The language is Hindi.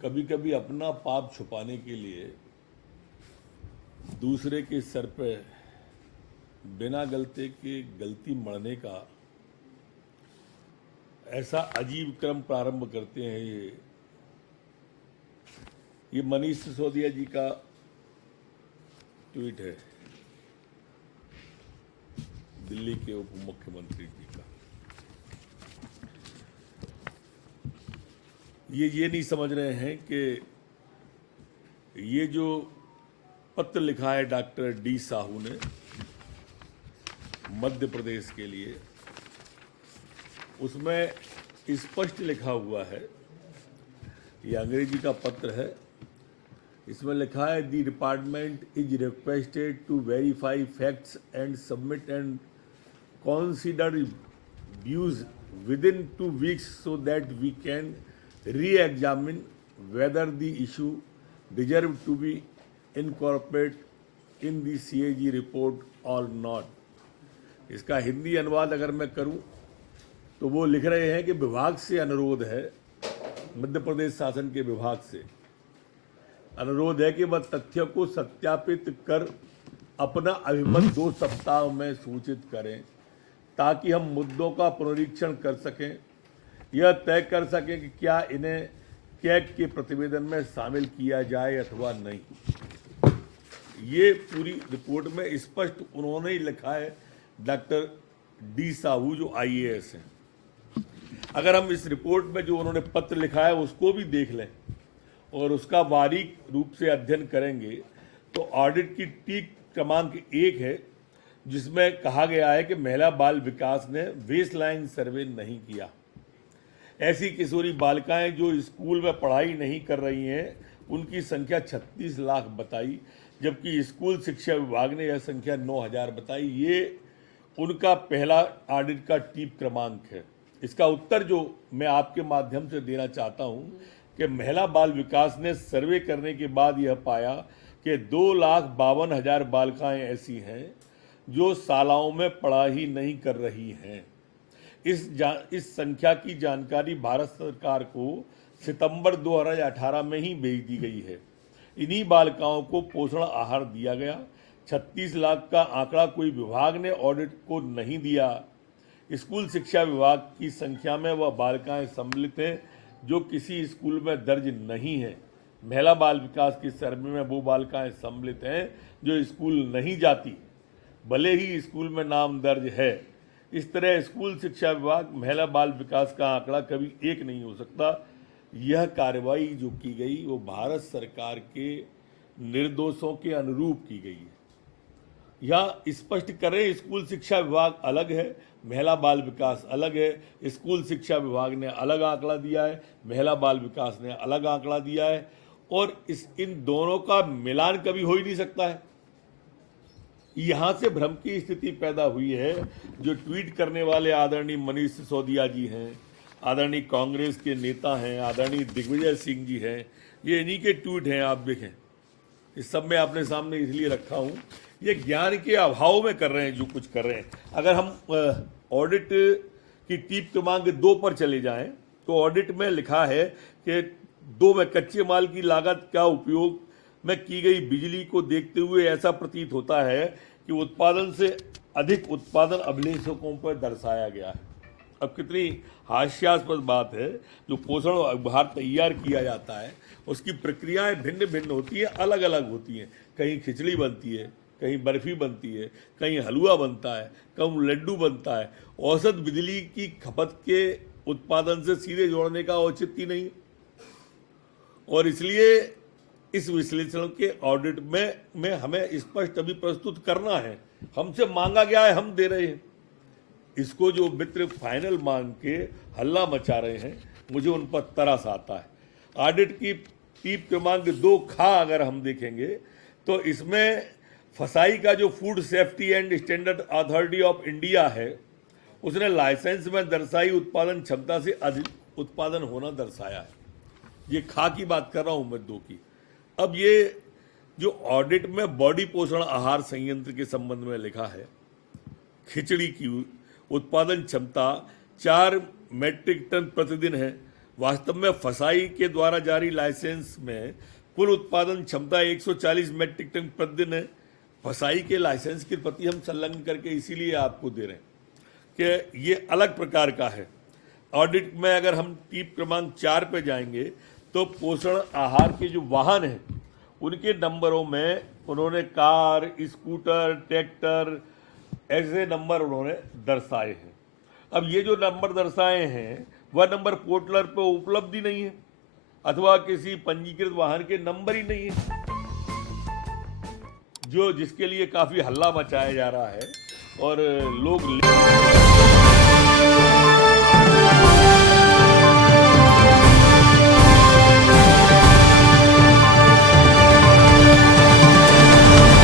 कभी कभी अपना पाप छुपाने के लिए दूसरे के सर पे बिना गलती के गलती मढ़ने का ऐसा अजीब क्रम प्रारंभ करते हैं। ये मनीष सिसोदिया जी का ट्वीट है, दिल्ली के उप मुख्यमंत्री जी का। ये नहीं समझ रहे हैं कि ये जो पत्र लिखा है डॉक्टर डी साहू ने मध्य प्रदेश के लिए, उसमें स्पष्ट लिखा हुआ है, ये अंग्रेजी का पत्र है, इसमें लिखा है the department is requested to verify facts and submit and consider views within 2 weeks so that we can re-examine whether the issue deserve to be incorporated in the CAG report or not। इसका हिंदी अनुवाद अगर मैं करूं तो वो लिख रहे हैं कि विभाग से अनुरोध है, मध्य प्रदेश शासन के विभाग से अनुरोध है कि वह तथ्य को सत्यापित कर अपना अभिमत 2 सप्ताह में सूचित करें ताकि हम मुद्दों का पुनरीक्षण कर सकें, यह तय कर सकें कि क्या इन्हें कैग के प्रतिवेदन में शामिल किया जाए अथवा नहीं। ये पूरी रिपोर्ट में स्पष्ट उन्होंने ही लिखा है, डॉक्टर डी साहू जो IAS हैं। अगर हम इस रिपोर्ट में जो उन्होंने पत्र लिखा है उसको भी देख लें और उसका बारीक रूप से अध्ययन करेंगे तो ऑडिट की टीक क्रमांक 1 है, जिसमें कहा गया है कि महिला बाल विकास ने बेसलाइन सर्वे नहीं किया। ऐसी किशोरी बालिकाएं जो स्कूल में पढ़ाई नहीं कर रही हैं उनकी संख्या 36 लाख बताई, जबकि स्कूल शिक्षा विभाग ने यह संख्या 9000 बताई। ये उनका पहला ऑडिट का टीप क्रमांक है। इसका उत्तर जो मैं आपके माध्यम से देना चाहता हूं कि महिला बाल विकास ने सर्वे करने के बाद यह पाया कि 2,52,000 बालिकाएं ऐसी हैं जो शालाओं में पढ़ाई नहीं कर रही हैं। इस संख्या की जानकारी भारत सरकार को सितंबर 2018 में ही भेज दी गई है। इन्हीं बालिकाओं को पोषण आहार दिया गया। 36 लाख का आंकड़ा कोई विभाग ने ऑडिट को नहीं दिया। स्कूल शिक्षा विभाग की संख्या में वह बालिकाएं सम्मिलित हैं जो किसी स्कूल में दर्ज नहीं है। महिला बाल विकास की सर्वे में वो बालिकाएं सम्मिलित हैं जो स्कूल नहीं जाती, भले ही स्कूल में नाम दर्ज है। इस तरह स्कूल शिक्षा विभाग महिला बाल विकास का आंकड़ा कभी एक नहीं हो सकता। यह कार्रवाई जो की गई वो भारत सरकार के निर्देशों के अनुरूप की गई है। यह स्पष्ट करें, स्कूल शिक्षा विभाग अलग है, महिला बाल विकास अलग है। स्कूल शिक्षा विभाग ने अलग आंकड़ा दिया है, महिला बाल विकास ने अलग आंकड़ा दिया है, और इन दोनों का मिलान कभी हो ही नहीं सकता है। यहां से भ्रम की स्थिति पैदा हुई है। जो ट्वीट करने वाले आदरणीय मनीष सिसोदिया जी हैं, आदरणीय कांग्रेस के नेता हैं, आदरणीय दिग्विजय सिंह जी हैं, ये इन्हीं के ट्वीट हैं। आप देखें, इस सब मैं अपने सामने इसलिए रखा हूं, ये ज्ञान के अभाव में कर रहे हैं जो कुछ कर रहे हैं। अगर हम ऑडिट की टीप क्रमांक 2 पर चले जाएं तो ऑडिट में लिखा है कि 2 में कच्चे माल की लागत का उपयोग में की गई बिजली को देखते हुए ऐसा प्रतीत होता है कि उत्पादन से अधिक उत्पादन अभिलेखों पर दर्शाया गया है। अब कितनी हास्यास्पद बात है, जो पोषण आहार तैयार किया जाता है उसकी प्रक्रियाएं भिन्न भिन्न होती हैं, अलग अलग होती हैं। कहीं खिचड़ी बनती है, कहीं बर्फी बनती है, कहीं हलवा बनता है, कहीं लड्डू बनता है। औसत बिजली की खपत के उत्पादन से सीधे जोड़ने का औचित्य नहीं, और इसलिए इस विश्लेषण के ऑडिट में हमें स्पष्ट अभी प्रस्तुत करना है। हमसे मांगा गया है, हम दे रहे हैं। इसको जो मित्र फाइनल मांग के हल्ला मचा रहे हैं, मुझे उन पर तरस आता है। ऑडिट की टीप क्रमांक 2 खा अगर हम देखेंगे तो इसमें फसाई का जो food safety and standard authority of India है, उसने लाइसेंस में दर्शाई उत्पादन क्षमता से अधिक उत्पादन होना दर्शाया है। ये खा की बात कर रहा हूं मैं, 2 की। अब ये जो ऑडिट में बॉडी पोषण आहार संयंत्र के संबंध में लिखा है, खिचड़ी की उत्पादन क्षमता 4 मीट्रिक टन प्रतिदिन है, वास्तव में फसाई के द्वारा जारी लाइसेंस में कुल उत्पादन क्षमता 140 मेट्रिक टन प्रतिदिन है। फसाई के लाइसेंस की प्रति हम संलग्न करके इसीलिए आपको दे रहे हैं कि ये अलग प्रकार का है। ऑडिट में अगर हम टीप क्रमांक 4 पे जाएंगे तो पोषण आहार के जो वाहन हैं उनके नंबरों में उन्होंने कार, स्कूटर, ट्रैक्टर ऐसे नंबर उन्होंने दर्शाए हैं। अब ये जो नंबर दर्शाए हैं वह नंबर पोर्टल पर उपलब्ध ही नहीं है अथवा किसी पंजीकृत वाहन के नंबर ही नहीं है, जो जिसके लिए काफी हल्ला मचाया जा रहा है और लोग